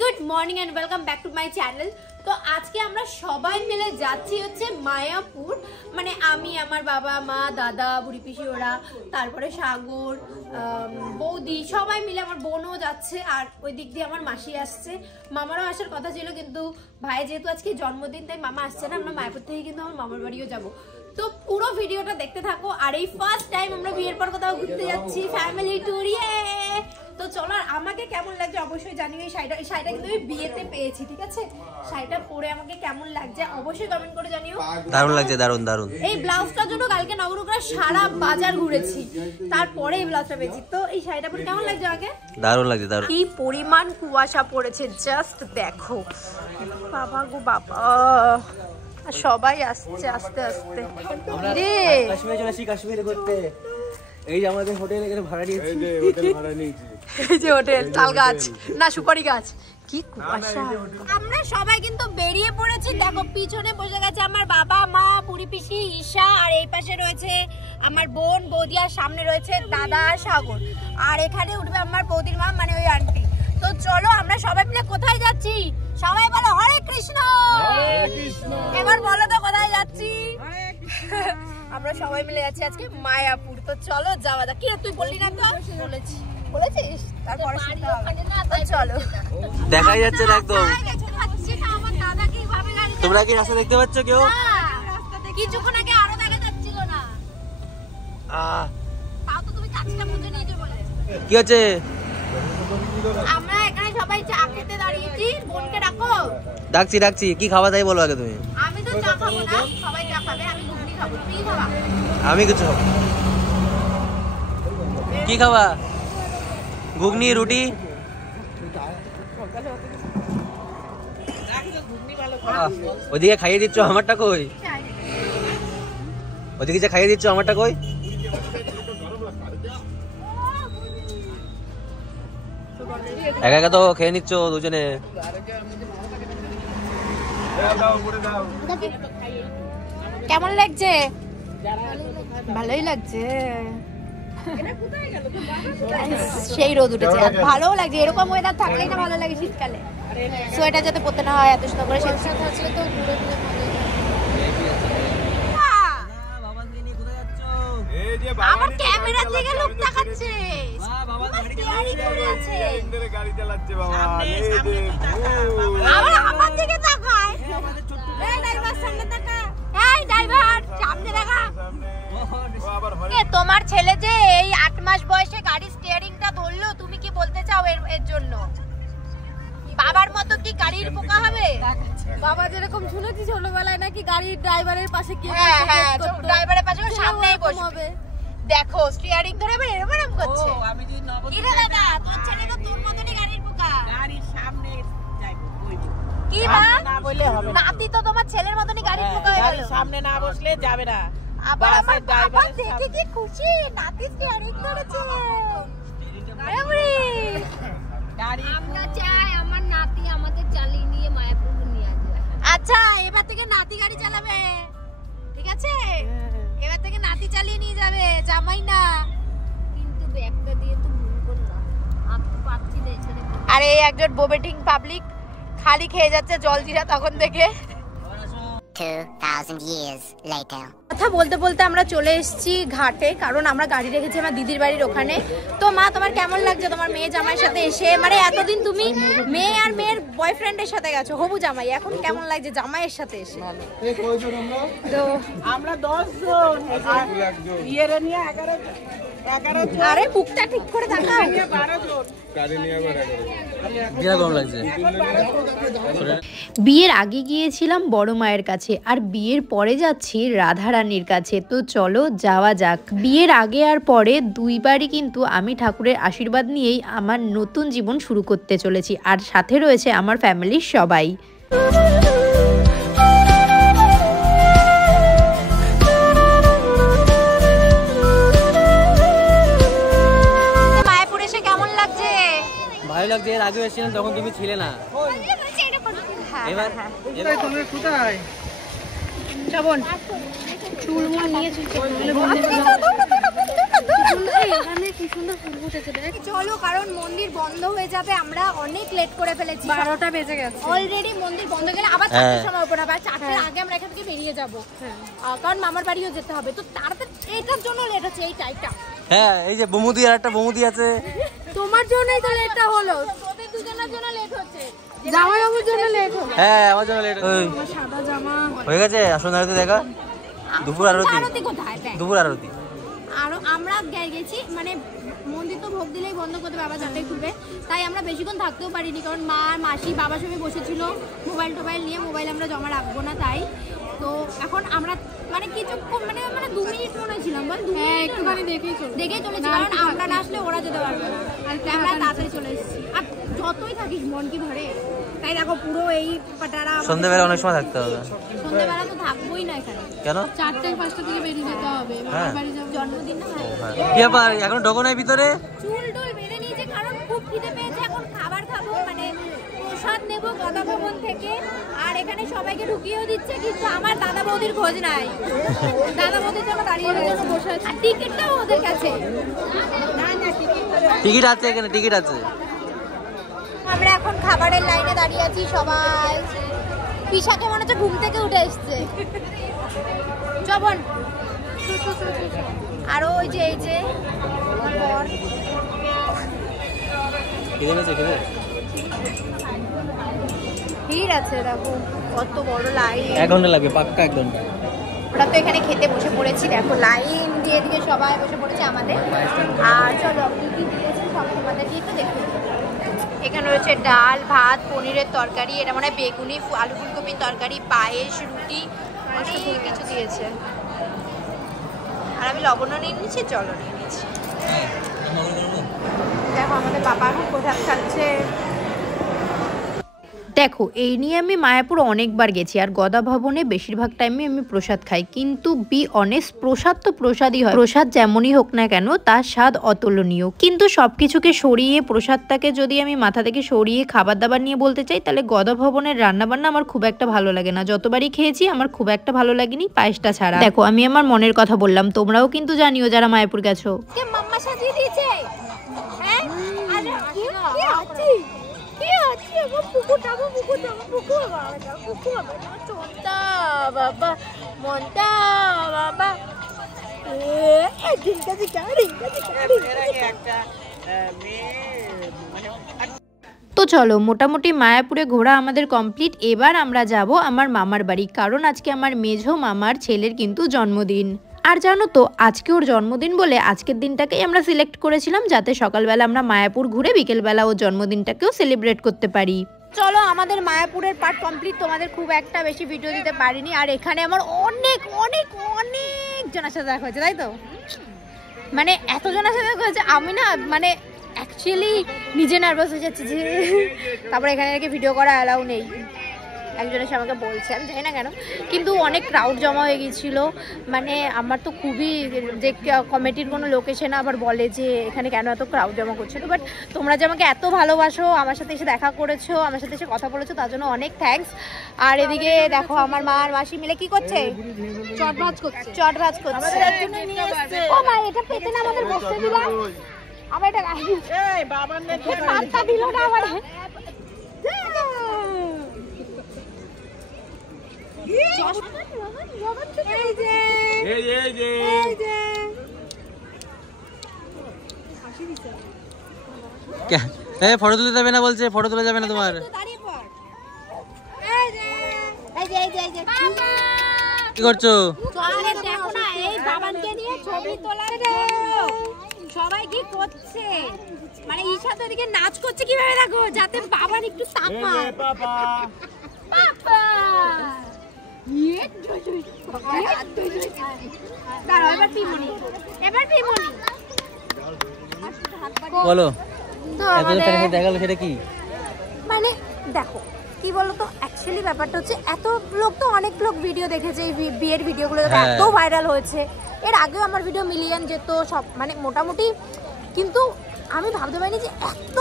Good morning and welcome back to my channel. তো আজকে আমরা সবাই মিলে যাচ্ছি হচ্ছে মায়াপুর, মানে আমি, আমার বাবা মা, দাদা, বুড়ি পিসি ওরা, তারপরে সাগর, বৌদি, সবাই মিলে, আমার বোনও যাচ্ছে, আর ওই দিক দিয়ে আমার মাসি আসছে, মামারও আসার কথা ছিল কিন্তু ভাই যেহেতু আজকে জন্মদিন তাই মামা আসছে না। আমরা মায়াপুর থেকে কিন্তু আমার মামার বাড়িও যাবো। তো পুরো ভিডিওটা দেখতে থাকো। আর এই ফার্স্ট টাইম আমরা বিয়ের পর কোথাও ঘুরতে যাচ্ছি, ফ্যামিলি ট্যুর। তো চলো, আমাকে কেমন লাগছে অবশ্যই জানিও। এই শাড়িটা কিন্তু আমি বিয়েতে পেয়েছি, ঠিক আছে? শাড়িটা পরে আমাকে কেমন লাগছে অবশ্যই কমেন্ট করে জানিও। দারুণ লাগছে, দারুণ দারুণ। এই ব্লাউজটার জন্য কালকে নবরূপরা সারা বাজার ঘুরেছি, তারপরে এই ব্লাউজটা পেয়েছি। তো এই শাড়িটা পরে কেমন লাগছে আমাকে? দারুণ লাগছে, দারুণ। কি পরিমাণ কুয়াশা পড়েছে জাস্ট দেখো, বাবা গো বাবা। সবাই আসছে আস্তে আস্তে। রে কাশ্মীরে চলে আসি, কাশ্মীরে ঘুরতে। এই যে আমাদের হোটেল এখানে ভাড়া নিয়েছি, এই যে হোটেল ভাড়া নিয়েছি। এই যে হোটেল, তাল গাছ না সুপারি গাছ। কি কুয়াশা। আমরা সবাই কিন্তু বেরিয়ে পড়েছি। দেখো পিছনে বসে গেছে আমার বাবা মা, বুড়ি পিসি, ঈশা, আর এই পাশে রয়েছে আমার বোন, বৌদি, আর সামনে রয়েছে দাদা সাগর, আর এখানে উঠবে আমার বৌদির মা, মানে ওই আন্টি। তো চলো আমরা সবাই মিলে কোথায় যাচ্ছি? সবাই বলো হরে কৃষ্ণ। এবার বলো তো কোথায় যাচ্ছি? আমরা সবাই মিলে যাচ্ছি আজকে মায়াপুর। তো চলো যাওয়া যাক। কি তুই বললি না? তো বলেছিস, তারপরে চলো। দেখাই যাচ্ছে না একদম। তোমরা কি রাস্তা দেখতে পাচ্ছ কেউ? কিছুক্ষণ আগে আরো দেখা যাচ্ছিল না। তাও তো তুমি কাছটা মুজে নিয়ে যে বলে। কি হচ্ছে? আমরা এখানে সবাই চা খেতে দাঁড়িয়েছি। বোনকে ডাকো। ডাকছি ডাকছি। কি খাওয়া তাই বলো আগে তুমি। আমি তো চা খাবো না, সবাই চা খাবে, আমি ঘুগনি খাবো। তুমি খাবা? আমি কিছু খাবো। কি খাবা? ঘুগনি, রুটি? ওদিকে খাইয়ে দিচ্ছ, আমারটা কই? ওদিকে যে খাইয়ে দিচ্ছ, আমারটা কই? একা একা তো খেয়ে নিচ্ছ দুজনে। কেমন লাগছে? ভালোই লাগছে। সেই রোদ উঠেছে, ভালো লাগছে। এরকম ওয়েদার থাকলেই না ভালো লাগে শীতকালে। সোয়েটার যাতে পরতে না হয় এত সুন্দর করে। আমার ক্যামেরা থেকে লোক তাকাচ্ছে। গাড়ি চালাচ্ছে বাবা। আমার দিকে তাকায়। এই ড্রাইভার সামনে তাকা। এই ড্রাইভার সামনে দেখা। তোমার ছেলে যে এই 8 মাস বয়সে গাড়ি স্টিয়ারিংটা ধরলো, তুমি কি বলতে চাও এর জন্য? বাবার মতো কি গাড়ির পোকা হবে? বাবা যেরকম শুনেছি ছোটবেলায় নাকি গাড়ির ড্রাইভারের পাশে কি ড্রাইভারের পাশে সামনেই বসবে। দেখো স্টিয়ারিং ধরে এরকম করছে। আমি যদি কি রে দাদা, তোর ছেলে তো তোর মতনই গাড়ির পোকা। গাড়ির সামনে যাইবো কইবি কি মা? না বললে হবে না। নাতি তো তোমার ছেলের মতনই গাড়ির পোকা হয়ে গেল। গাড়ির সামনে না বসলে যাবে না। আবার আমার বাবা দেখে কি খুশি, নাতি স্টিয়ারিং ধরেছে। এমরি গাড়ি আমরা চাই আমার নাতি আমাদের চালিয়ে নিয়ে মায়াপুর নিয়ে আসবে। আচ্ছা, এবার থেকে নাতি গাড়ি চালাবে, ঠিক আছে? এবার থেকে নাতি চালিয়ে নিয়ে যাবে, জামাই না। কিন্তু ব্যাগটা দিয়ে তো ভুল করলাম, আমি তো পাচ্ছি না এখানে। আর এই একজন বোবেটিং পাবলিক খালি খেয়ে যাচ্ছে জলজিরা তখন থেকে। 2000 years later. কথা বলতে বলতে আমরা চলে এসেছি ঘাটে, কারণ আমরা গাড়ি রেখেছি আমার দিদির বাড়ির ওখানে। তো মা, তোমার কেমন লাগছে তোমার মেয়ে জামাইয়ের সাথে এসে? মানে এতদিন তুমি মেয়ে আর মেয়ের বয়ফ্রেন্ডের সাথে গেছো, হবু জামাই, এখন কেমন লাগছে জামাইয়ের সাথে এসে? তো আমরা 10 জন, বিয়ের নিয়ে 11 জন। আরে বুকটা ঠিক করে দেখা। 12 জন গাড়ি নিয়ে আবার 11 কিরকম লাগছে? বিয়ের আগে গিয়েছিলাম বড় মায়ের কাছে, আর বিয়ের পরে যাচ্ছি রাধারানীর কাছে। তো চলো যাওয়া যাক। বিয়ের আগে আর পরে দুইবারই কিন্তু আমি ঠাকুরের আশীর্বাদ নিয়েই আমার নতুন জীবন শুরু করতে চলেছি, আর সাথে রয়েছে আমার ফ্যামিলির সবাই। মায়াপুর এসে কেমন লাগছে? ভালো লাগছে। এর আগে এসেছিলাম তখন তুমি ছিলে না। এবার তুমি কোথায়? শ্রাবণ চুলমুল নিয়ে কি সুন্দর ফুল ফুটেছে দেখ। চলো, কারণ মন্দির বন্ধ হয়ে যাবে, আমরা অনেক লেট করে ফেলেছি, 12টা বেজে গেছে অলরেডি। মন্দির বন্ধ গেলে আবার 4টার সময় ওপর হবে, 4টার আগে আমরা এখান থেকে বেরিয়ে যাবো, কারণ মামার বাড়িও যেতে হবে। তো তাড়াতাড়ি, এটার জন্য লেট হচ্ছে, এই টাইমটা। হ্যাঁ, এই যে বৌদি আর একটা বৌদি আছে, তোমার জন্যই তো লেটটা হলো, তোদের দুজনের জন্য লেট হচ্ছে। জামাইবাবুর জন্য লেট হলো। হ্যাঁ আমার জন্য লেট সাদা জামা হয়ে গেছে। আসুন আরতি দেখা, দুপুর আরতি, আরতি কোথায়? দেখ, দুপুর আরতি। আরো আমরা গেছি, মানে মন্দির তো ভোগ দিলেই বন্ধ করতে হবে, আবার 4টায় খুলবে, তাই আমরা বেশিক্ষণ থাকতেও পারিনি, কারণ মা মাসি বাবার সঙ্গে বসেছিল মোবাইল টোবাইল নিয়ে, মোবাইল আমরা জমা রাখবো না, তাই। তো এখন আমরা মানে কিছুক্ষণ মানে 2 মিনিট মনে ছিলাম, বল 2 মিনিট একটুখানি দেখেই চলেছি, কারণ আমরা না আসলে ওরা যেতে পারবে না, আমরা তাড়াতাড়ি চলে এসেছি। আর যতই থাকিস মন কি ভরে, তাই দেখো পুরো এই পাটারা। সন্ধ্যেবেলা অনেক সময় থাকতে হবে, সন্ধ্যেবেলা তো থাকবোই না এখানে, কেন? 4টায় 5টা থেকে বেরিয়ে যেতে হবে, মামার বাড়ি যাবো। জন্মদিন না ভাই। কি ব্যাপার, এখন ঢোকো নাই ভিতরে? চুল টুল বেঁধে নিয়েছে, কারণ খুব খিদে পেয়েছে, এখন খাবার খাবো, মানে প্রসাদ নেবো গদা ভবন থেকে। আর এখানে সবাইকে ঢুকিয়েও দিচ্ছে, কিন্তু আমার দাদা বৌদির খোঁজ নাই। দাদা বৌদির জন্য দাঁড়িয়ে বসে আছে, আর টিকিটটাও ওদের কাছে। টিকিট আছে এখানে, টিকিট আছে। আমরা এখন খাবারের লাইনে দাঁড়িয়ে আছি সবাই। পিসাকে মনে হচ্ছে ঘুম থেকে উঠে এসছে। চবন আরো ওই যে এই যে বর। ভিড় আছে, দেখো কত বড় লাইন। 1 ঘন্টা লাগবে, পাক্কা 1 ঘন্টা। ওরা তো এখানে খেতে বসে পড়েছি, দেখো লাইন দিয়ে দিকে সবাই বসে পড়েছে আমাদের। আর চলো কি কি দিয়েছে সব তোমাদের দিয়ে তো দেখো। এখানে রয়েছে ডাল, ভাত, পনিরের তরকারি, এটা মানে বেগুনি, আলু ফুলকপির তরকারি, পায়েস, রুটি, অনেক কিছু দিয়েছে। আর আমি লবণও নিয়ে নিয়েছি, জলও নিয়ে নিয়েছি। দেখো আমাদের বাবা এখন প্রসাদ খাচ্ছে। দেখো এই নিয়ে আমি মায়াপুর অনেকবার গেছি, আর গদা ভবনে বেশিরভাগ টাইমে আমি প্রসাদ খাই, কিন্তু বি অনেস্ট, প্রসাদ তো প্রসাদই হয়, প্রসাদ যেমনই হোক না কেন তার স্বাদ অতুলনীয়। কিন্তু সবকিছুকে সরিয়ে, প্রসাদটাকে যদি আমি মাথা থেকে সরিয়ে খাবার দাবার নিয়ে বলতে চাই, তাহলে গদা ভবনের রান্নাবান্না আমার খুব একটা ভালো লাগে না। যতবারই খেয়েছি আমার খুব একটা ভালো লাগেনি, পায়েসটা ছাড়া। দেখো আমি আমার মনের কথা বললাম, তোমরাও কিন্তু জানিও যারা মায়াপুর গেছো। মাম্মা সাজিয়ে দিয়েছে, হ্যাঁ? আরে কি আছে? কি আছে? পুকুটা চোদ্দা বাবা, মনটা বাবা। তো চলো, মোটামুটি মায়াপুরে ঘোরা আমাদের কমপ্লিট। এবার আমরা যাব আমার মামার বাড়ি, কারণ আজকে আমার মেঝো মামার ছেলের কিন্তু জন্মদিন। আর জানো তো আজকে ওর জন্মদিন বলে আজকের দিনটাকেই আমরা সিলেক্ট করেছিলাম, যাতে সকালবেলা আমরা মায়াপুর ঘুরে বিকেলবেলা ওর জন্মদিনটাকেও সেলিব্রেট করতে পারি। চলো, আমাদের মায়াপুরের পার্ট কমপ্লিট। তোমাদের খুব একটা বেশি ভিডিও দিতে পারিনি, আর এখানে আমার অনেক অনেক অনেক জনের সাথে দেখা হয়েছে, তাই তো? মানে এত জনের সাথে দেখা হয়েছে, আমি না মানে অ্যাকচুয়ালি নিজে নার্ভাস হয়ে যাচ্ছে যে তারপরে এখানে নাকি ভিডিও করা অ্যালাউ নেই। একজন এসে আমাকে বলছে, আমি জানি না কেন, কিন্তু অনেক ক্রাউড জমা হয়ে গিয়েছিল। মানে আমার তো খুবই, যে কমিটির কোনো লোক এসে না আবার বলে যে এখানে কেন এত ক্রাউড জমা করছিল। বাট তোমরা যে আমাকে এত ভালোবাসো, আমার সাথে এসে দেখা করেছো, আমার সাথে এসে কথা বলেছো, তার জন্য অনেক থ্যাঙ্কস। আর এদিকে দেখো আমার মা আর মাসি মিলে কি করছে? চট ভাজ করছে। ও মা, এটা পেতে না আমাদের বসতে দিলাম, আবার এটা পাত্তা দিল না আবার। ফটো তুলতে যাবে না বলছে, ফটো তুলে যাবে না তোমার। কি করছো? দেখো না, এই বাবানকে নিয়ে ছবি তোলা। সবাই কি করছে, মানে ঈশা তো এদিকে নাচ করছে কিভাবে দেখো, যাতে বাবার একটু তাকায়। পাপা বলো, তো সেটা কি? মানে দেখো কি বলতো, অ্যাকচুয়ালি ব্যাপারটা হচ্ছে, এত লোক তো অনেক লোক ভিডিও দেখেছে, এই বিয়ের ভিডিওগুলো এত ভাইরাল হয়েছে। এর আগেও আমার ভিডিও মিলিয়ন যেত সব, মানে মোটামুটি। কিন্তু আমি ভাবতে পারিনি যে এত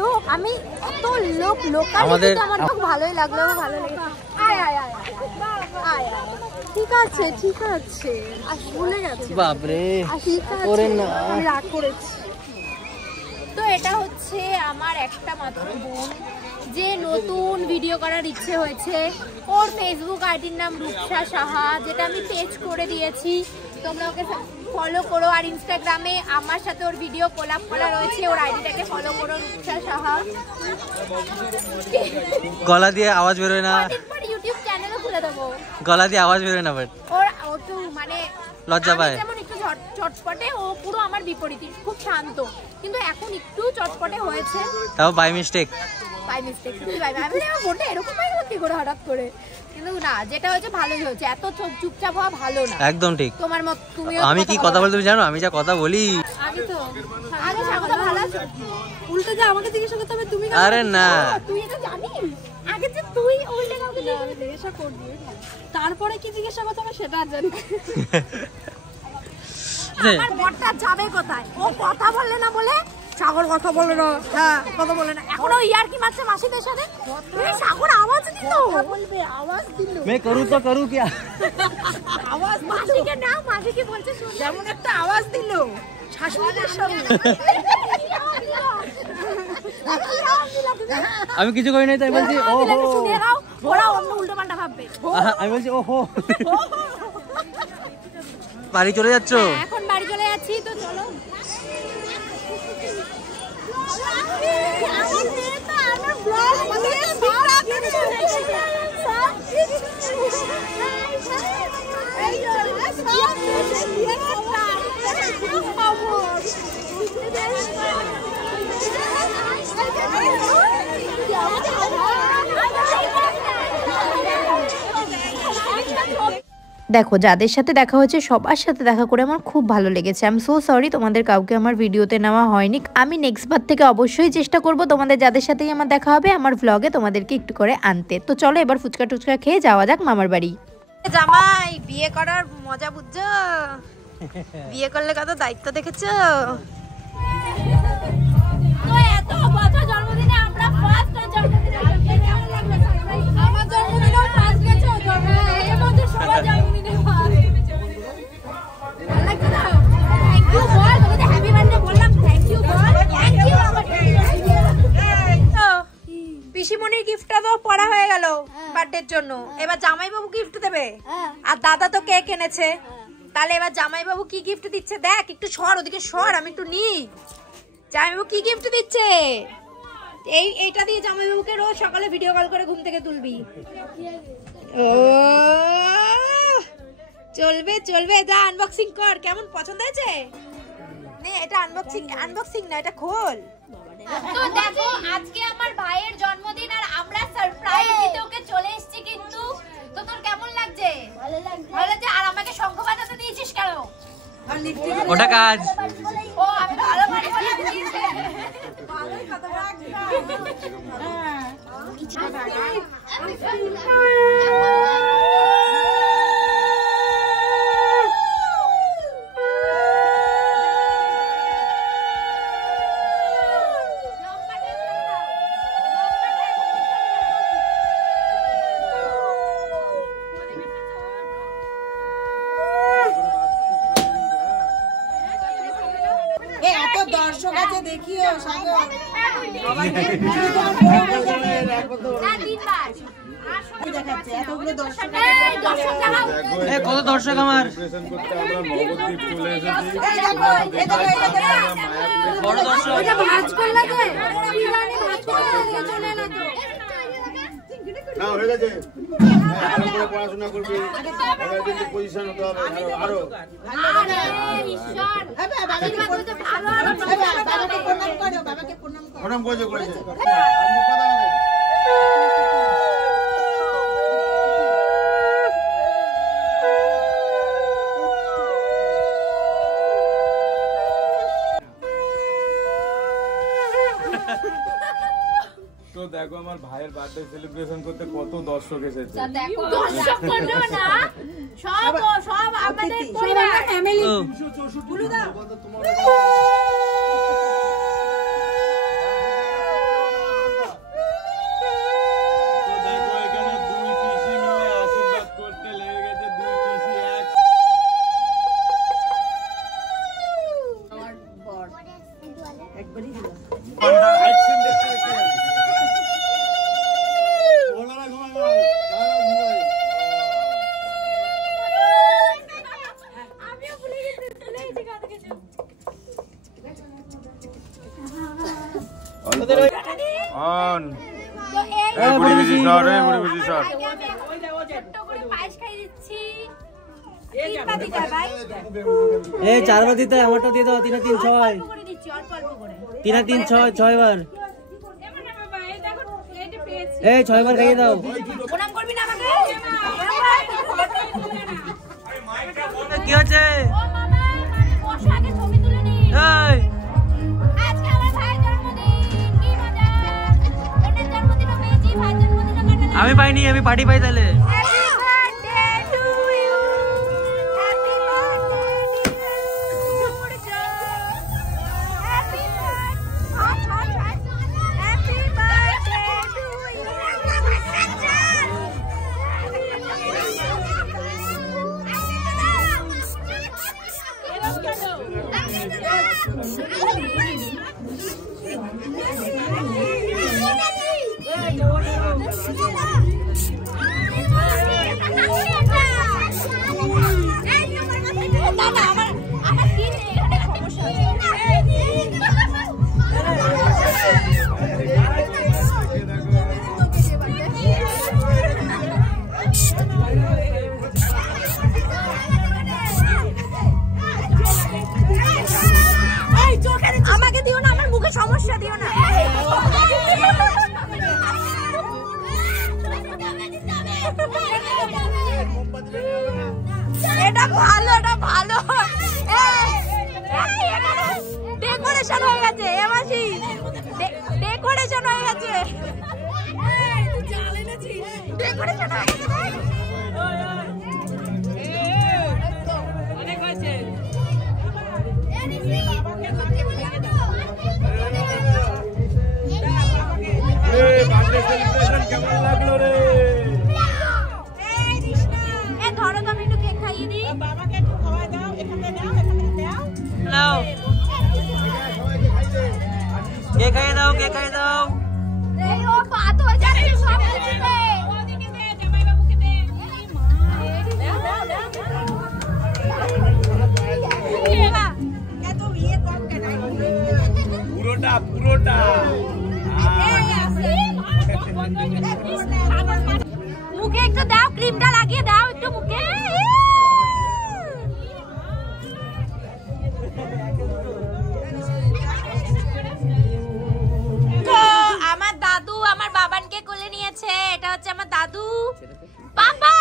লোক, আমি এত লোক আমাদের আমার খুব ভালোই লাগলো, ভালো লেগেছে। আয় আয় আয় আয়, ঠিক আছে ঠিক আছে, ভুলে গেছি বাপরে ঠিক আছে, ওরে না আমি রাগ করেছি। তো এটা হচ্ছে আমার একটা মাত্র বোন, যে নতুন ভিডিও করার ইচ্ছে হয়েছে। ওর ফেসবুক আইডির নাম রূপসা সাহা, যেটা আমি পেজ করে দিয়েছি, তোমরা ওকে ফলো করো। আর ইনস্টাগ্রামে আমার সাথে ওর ভিডিও কোলাপ করা রয়েছে, ওর আইডিটাকে ফলো করো, রূপসা সাহা। গলা দিয়ে আওয়াজ বেরোয় না, ইউটিউব চ্যানেলও খুলে দেবো। গলা দিয়ে আওয়াজ বেরোয় না, বাট ওর একটু মানে লজ্জা পায়, যেমন একটু চটপটে, ও পুরো আমার বিপরীত, খুব শান্ত, কিন্তু এখন একটু চটপটে হয়েছে, তাও বাই মিস্টেক। By mistake. আমি আমার বোনটা এরকম হয়ে গেল কি করে হঠাৎ করে, কিন্তু না, যেটা হয়েছে ভালোই হয়েছে, এত চুপচাপ হওয়া ভালো না। একদম ঠিক। তোমার মত তুমি আমি কি কথা বলতে জানো, আমি যা কথা বলি। আগে তো আগে স্বাগত ভালো আছো, উল্টো যে আমাকে জিজ্ঞাসা করতে হবে তুমি আরে না, তুই এটা জানিস আগে যে তুই উল্টে কাউকে জিজ্ঞাসা করবি, তারপরে কি জিজ্ঞাসা করতে হবে সেটা আর জানি। আমার বরটা যাবে কোথায়, ও কথা বললে না বলে সাগর কথা বলে না, হ্যাঁ কথা বলে না, এখনো ইয়ার কি মারছে মাসিদের সাথে। এই সাগর আওয়াজ দিল, বলবে আওয়াজ দিল, मैं करूँ तो करूँ क्या? আওয়াজ মাসিকে না, মাসিকে বলছে যেমন একটা আওয়াজ দিল শাশুড়িদের সামনে। আমি কিছু করি নাই, তাই বলছি ওহো, শুনে নাও, ওরা অন্য উল্টো পাল্টা ভাববে। আমি বলছি ওহো। বাড়ি চলে যাচ্ছ? এখন বাড়ি চলে যাচ্ছি, তো চলো। দেখো যাদের সাথে দেখা হয়েছে সবার সাথে দেখা করে আমার খুব ভালো লেগেছে। আই এম সো সরি তোমাদের কাউকে আমার ভিডিওতে নেওয়া হয়নি। আমি নেক্সট বার থেকে অবশ্যই চেষ্টা করব তোমাদের যাদের সাথেই আমার দেখা হবে আমার ভ্লগে তোমাদেরকে একটু করে আনতে। তো চলো এবার ফুচকা টুচকা খেয়ে যাওয়া যাক মামার বাড়ি। জামাই বিয়ে করার মজা বুঝছো, বিয়ে করলে কত দায়িত্ব দেখেছো। তো এত বছর জন্মদিনে আমরা ফার্স্ট জন্মদিনে কেমন লাগলো? আমার জন্মদিনেও ফার্স্ট গেছো, এই বছর সবার জন্মদিনে ফার্স্ট। ভালো লাগছে না? থ্যাংক ইউ বল, তোকে হ্যাপি বার্থডে বললাম, থ্যাংক ইউ বল, থ্যাংক ইউ আমার পিসিমণির গিফটটা তো পড়া হয়ে গেল বার্থডের জন্য, এবার জামাইবাবু গিফট দেবে, আর দাদা তো কেক এনেছে, তাহলে এবার জামাইবাবু কি গিফট দিচ্ছে দেখ, একটু সর ওদিকে সর, আমি একটু নি। জামাইবাবু কি গিফট দিচ্ছে, এইটা দিয়ে জামাইবাবুকে রোজ সকালে ভিডিও কল করে ঘুম থেকে তুলবি। ও চলবে চলবে, যা আনবক্সিং কর, কেমন পছন্দ হয়েছে? নে এটা আনবক্সিং না, এটা খোল। তো দেখো আজকে আমার ভাইয়ের জন্মদিন আর আমরা সারপ্রাইজ দিতে ওকে চলে এসেছি, কিন্তু তো তোর কেমন লাগছে? ভালো লাগছে। আর আমাকে শঙ্খ বাজাতে দিয়েছিস কেন? ওটা কাজ। ও আমি ভালো পারি ভালোই কথা দর্শক আছে দেখিও সাগর, কত দর্শক আমার, আমরা নবদ্বীপ চলে এসেছি, বড় দর্শক। না হয়ে গেছে, পড়াশোনা করবি, কিন্তু পজিশন হতে হবে আরো। প্রণাম করেছে তো দেখো আমার ভাইয়ের বার্থডে সেলিব্রেশন করতে কত দর্শক এসেছে। দর্শক করলো না, সব আমাদের পরিবার ফ্যামিলি। তো এই বুড়ি বেশি সর বুড়ি বেশি সর ভাইকে আমি ছোট্ট করে পায়েস খাই দিচ্ছি। তিনবার দিতে হয় ভাই। এই 4 বার দিতে আমারটা দিয়ে দাও 3 3 6 অল্প করে দিচ্ছি, অল্প অল্প করে। 3 3 6 6 বার এই 6 বার খাইয়ে দাও। প্রণাম করবি না আমাকে? কি হচ্ছে? ও মামা, বসো আগে ছবি তুলে নি। এই আজকে আমার ভাইয়ের জন্মদিন, কি মজা। বোনের জন্মদিনও পেয়েছি, ভাইয়ের জন্মদিনও কাটালাম। আমি পাইনি, আমি পার্টি পাই তাহলে। Happy birthday to you. Happy birthday dear Surya. Happy birthday. Happy birthday to you. আমাকে দিও না, আমার মুখে সমস্যা দিও না। এটা ভালো, এটা ভালো। ডেকোরেশন হয়ে গেছে, এ মাসি ডেকোরেশন হয়ে গেছে, ডেকোরেশন হয়ে গেছে। অনেক হয়েছে। কেমন লাগলো রে? ধরো তো, আমি একটু কেক খাইয়ে দিই। বাবাকে একটু খাওয়া দাও, এখানে দাও, এখানে দাও। নাও কে খাইয়ে দাও, কে খাইয়ে দাও। এই ও পাত হয়ে যাচ্ছে সব কিছুতে। ওদিকে দে, জামাই বাবুকে দে। দাও দাও দাও। এত ইয়ে কম কেন? পুরোটা পুরোটা মুখে একটু দাও, ক্রিমটা লাগিয়ে দাও একটু মুখে। তো আমার দাদু আমার বাবানকে কোলে নিয়েছে। এটা হচ্ছে আমার দাদু। বাবা,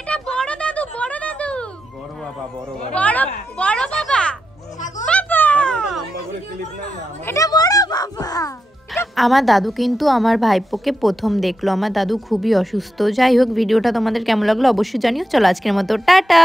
এটা বড় দাদু, বড় দাদু, বড় বাবা বড় বাবা বড় বড় বাবা, বাবা, এটা বড় বাবা। আমার দাদু কিন্তু আমার ভাইপোকে প্রথম দেখলো। আমার দাদু খুবই অসুস্থ। যাই হোক, ভিডিওটা তোমাদের কেমন লাগলো অবশ্যই জানিও। চলো আজকের মতো টাটা।